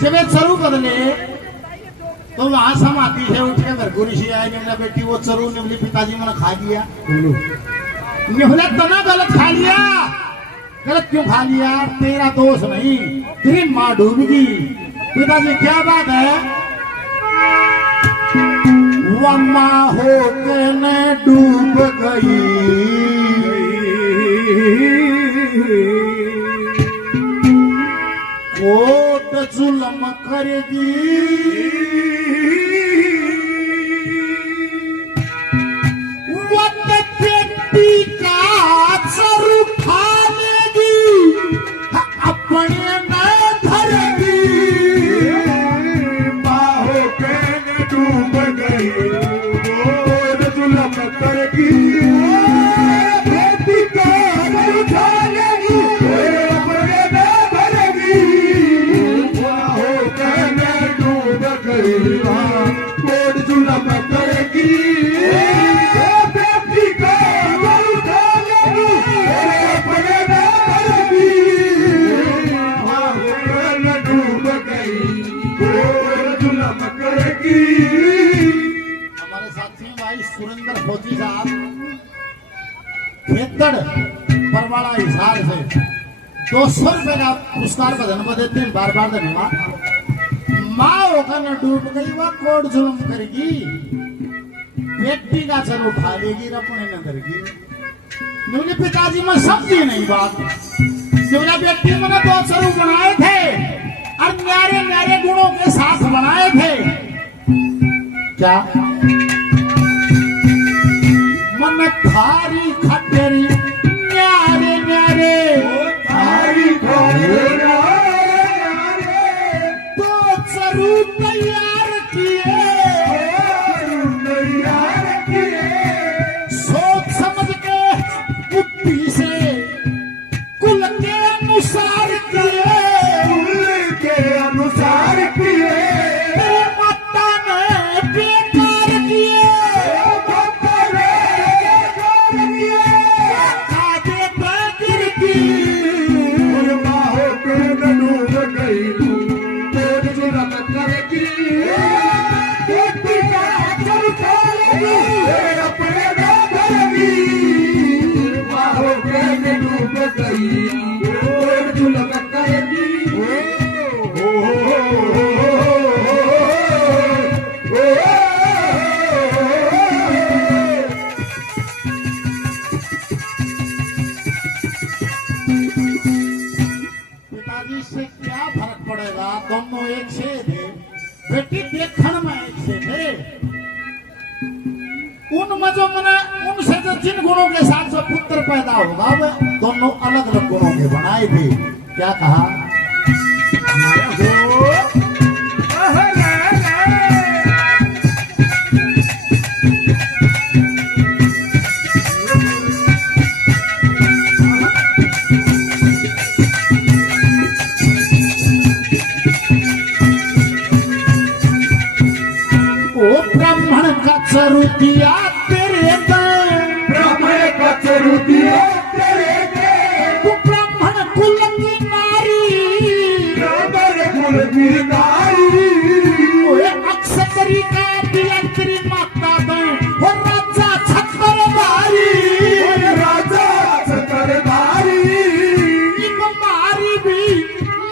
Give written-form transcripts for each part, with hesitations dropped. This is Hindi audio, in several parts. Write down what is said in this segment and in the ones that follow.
जब ये चरू बदले तो वहां समाती है उठ के घर गुरु आए निमला बेटी वो चरू निमली पिताजी मैंने खा लिया निमला तना गलत खा लिया गलत क्यों खा लिया तेरा दोष नहीं तेरी माँ डूबगी पिताजी क्या बात है वम्मा होके न डूब गई कोट जुल्म करेगी वत बेटी का सर उठा लेगी अपने न धरेगी बाहों के न डूब गई कोट जुल्म करेगी बेटी का सर उठा लेगी अपने न धरेगी बाहों के न डूब गई कोट जुल्म करेगी बेटी का सर उठा लेगी अपने न धरेगी बाहों के न डूब गई कोट जुल्म करेगी। हमारे साथी भाई सुरेंद्र फौजी साहब खेतड़ परवाड़ा हिसार से 200 रुपए का पुरस्कार का धन्यवाद देते हैं बार बार धन्यवाद। माँ होकर न डूब गई वह कोट जुल्म करेगी बेटी का सर उठा लेगी अपने न करेगी मेरे पिताजी में समझी नहीं बात मेरा बेटी मैंने 2 स्वरूप बनाए थे और न्यारे न्यारे गुणों के साथ बनाए थे क्या मन थारी खटेरी न्यारे न्यारे थारी खोरेरा तो स्वरूप तैयार किए तैयार किए सोच समझ के बुद्धि से कुल के अनुसार किए कुल के अनुसार किए तेरे माता ने बेकार किए खादे पैर की बाहों के न डूब गई कोट जुल्म करेगी बेटी का सर उठा लेगी अपने न धरेगी बाहों के न डूब गई कोट जुल्म करेगी पिताजी से क्या फर्क पड़ेगा दोनों एक से थे बेटी देखण में एक से थे उनमें जो मैंने उनसे जो जिन गुणों के साथ जो पुत्र पैदा होगा वे दोनों अलग अलग गुणों के बनाए थे क्या कहा ओ ब्राह्मण का चरुतिया तेरे ब्राह्मण का चरुतिया तेरे दे तू ब्राह्मण कुल की नारी ब्राह्मण कुल की नारी ओए अक्षतरी का दिया तेरी माता दे और राजा छत्रधारी राजा छत्रधारी इन मारी भी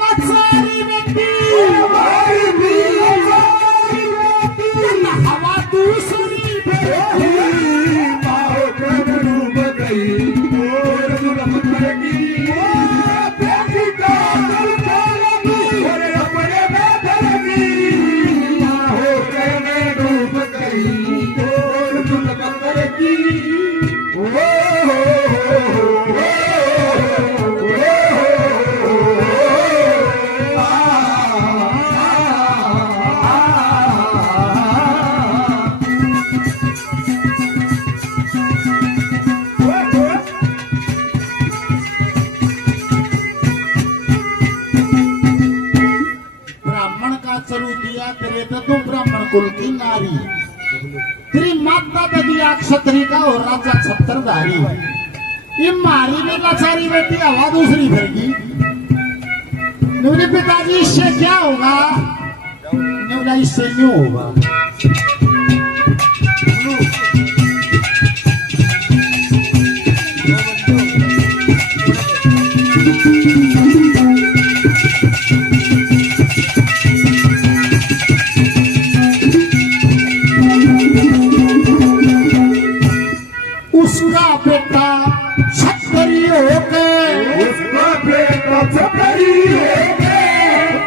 लचारी बेटी हमारी भी हवा दूसरी बेटी बाहों के न डूब गई कोट जुल्म करेगी बेटी का सर उठा लेगी अपने न धरेगी बाहों के न डूब गई कोट जुल्म करेगी ब्राह्मण का चरुतिया तेरे तो तू ब्राह्मण कुल की नारी तेरी माता ददिया क्षत्रिय का और राजा छत्रधारी ये मारी में लाचारी बेटी हवा दूसरी फिरगी बोले पिताजी इससे क्या होगा? ने बोला इससे यूं होगा। उसका बेटा छतरी होके, उसका बेटा छतरी होके,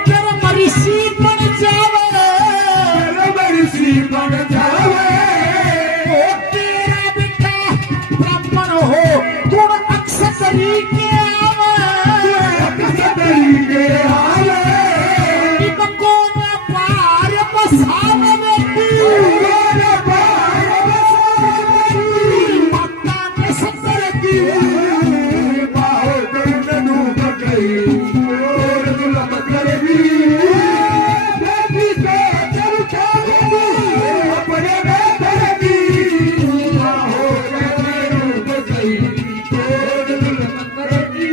तेरा मरीसी बन जावे, ऋषि बन जावे। ओ तेरा बेटा ब्राह्मण हो गुण अक्षतरी के आवे, छतरी के आवे, इनको न पार बसावे बेटी, माता ने सतर की बाहो दर्द डूब गई, और जुल्म करेगी। बेटी को चरखा दे, अपने में करेगी। बाहो दर्द डूब गई, और जुल्म करेगी।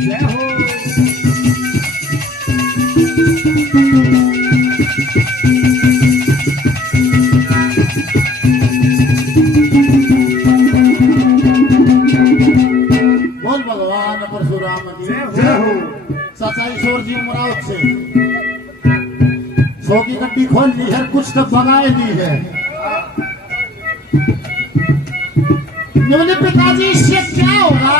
जय हो। बोल भगवान परशुराम की जय हो। सच्चाई शोर जी उमराव से 100 की गड्डी खोल ली है, कुछ तो भगाए दी है। बोले पिताजी इससे क्या होगा?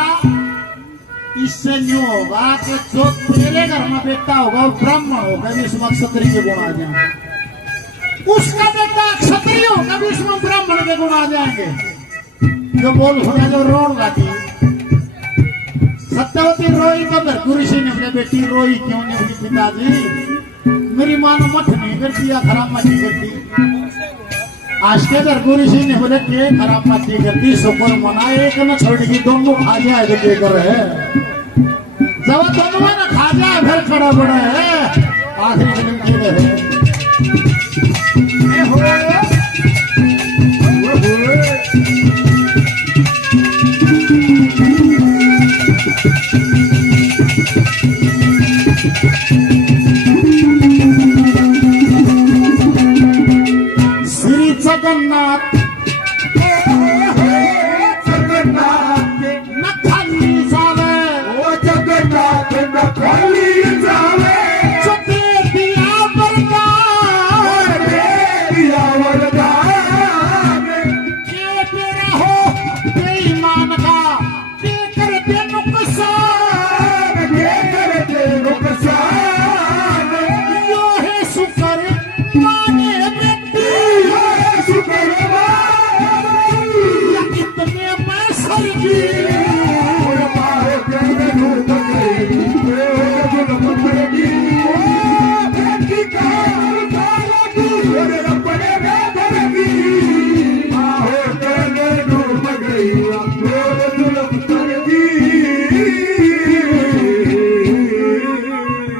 इससे यूं होगा कि जो तेरे घर में बेटा होगा वो ब्राह्मण होगा भी उसमें क्षत्रिय के गुण आ जाएंगे, उसका बेटा क्षत्रिय होगा भी उसमें ब्राह्मण के गुण आ जाएंगे। जो बोल हो जो रोन लगी सत्यवती रोई तो भरपूर ऋषि ने अपने बेटी रोई क्यों नहीं हुई? पिताजी मेरी मां ने मठ नहीं करती या खराब मत नहीं करती। आज के भरपूर ऋषि ने बोले के खराब मत नहीं करती, शुक्र मना एक न छोड़ेगी, दोनों खा जाए तो के कर है। जब दोनों ने खा जाए फिर खड़ा बड़ा है, आखिरी दिन के रहे। हो।